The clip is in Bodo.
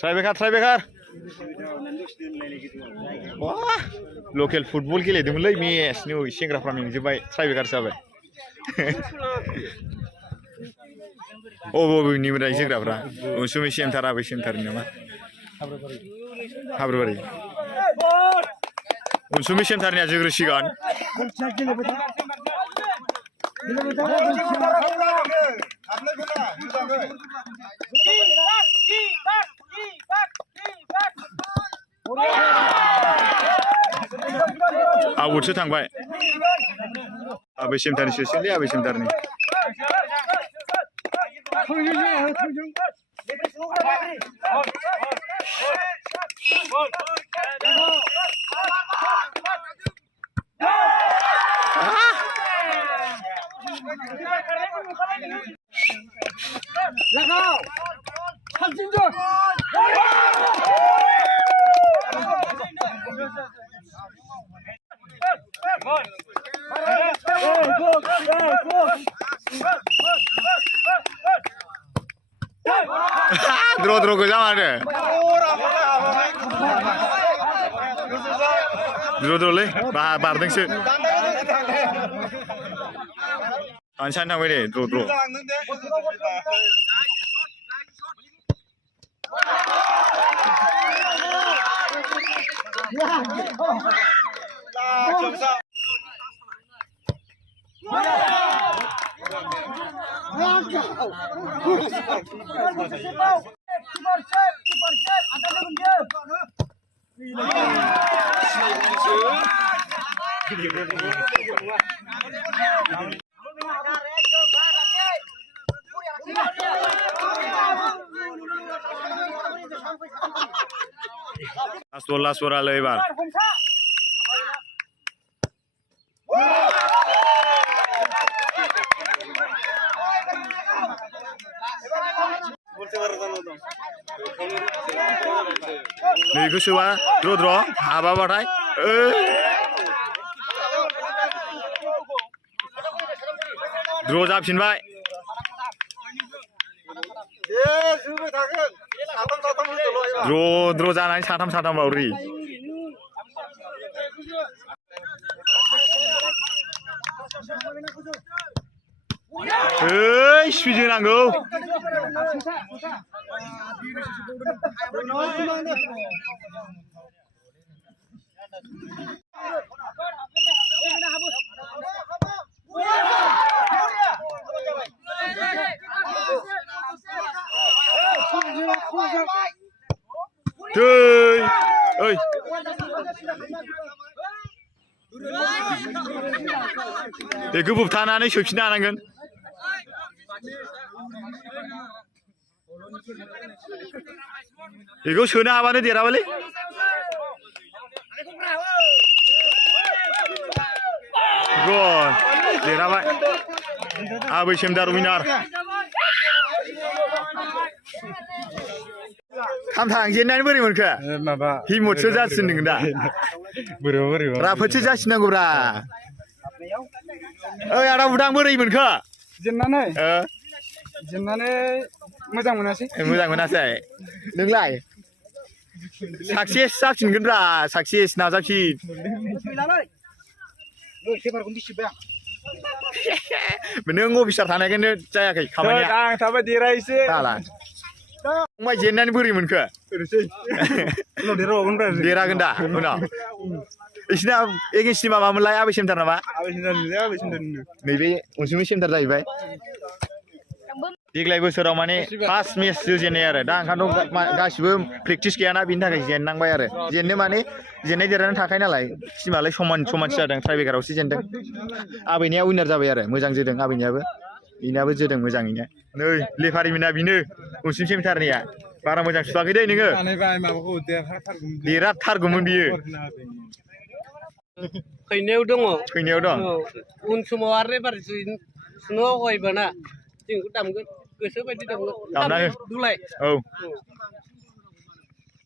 Try bekar. Wah, local football गेलेदोंमोनलै मेच नै सेंग्राफ्रा मेंजोबबाय try bekar जाबाय बबेनिफ्राय सेंग्राफ्रा Ansumwi सेन्टार Abwi सेन्टारनि नामा हाब्रुबारि Ansumwi सेन्टारनिया जोग्रोसिगोन Awutसो थांबाय Abwi सेन्टारनि सोसैलै Abwi सेन्टारनि Draw goजा मारो Draw लै बारदोंसो आनसान थांबाय दे draw Last ball lah ebar. Nih gosoa, draw, apa batai? Draw जाफिनबाय Draw जानानै साथाम बावरि स्पिड नांगौ Oi. Beखौ बुबथानानै सोफिननो हानांगोन बेखौ सोनो हाबानो देराबालै गल देराबाय Abwi सेन्टार विनार थाम जेननानै बोरै मोनखो माबा हिमतसो जासिनदों दा बोरैबा राफोदसो जासिनांगौब्रा ओइ आदा बुदां बोरै मोनखो जेननानै मोजां मोनासै नोंलाय साक्सेस जाफिनगोनब्रा साक्सेस नाजाफिन नों अफिसार थानायखायनो जायाखै खामानिया आं थाबाय देरायसो फंबाय जेननानै बोरै मोनखो देरागोन दा उनाव बिसिना एगेन्सनि माबामोनलाय Abwi सेन्टार नामा नैबे Ansumwi सेन्टार जाहैबाय देग्लाय बोसोराव माने फार्स्ट मेच जोजेननाय आरो दा ओंखायनोथ' गासिबो प्रेक्टिस गैयाना बिनि थाखाय जेननांबाय आरो जेननो माने जेननाय देरनानै थाखाय नालाय टिमालाय समानसो जादों ट्राइबेकारावसो जेनदों Abwiनिया विनार जाबाय आरो मोजां जोदों Abwiनियाबो बिनाबो जोदों मोजाङैनो नै लेफारिमोना बिनो Ansumwi सेन्टारनिया बारा मोजां सुवाखै दै नोङो देरहाथारगौमोन बियो फैनायाव दङ उन समाव आरो एबार सुनायाव होयोबाना जोंखौ दामगोन गोसो बायदि दामगोन दुलाय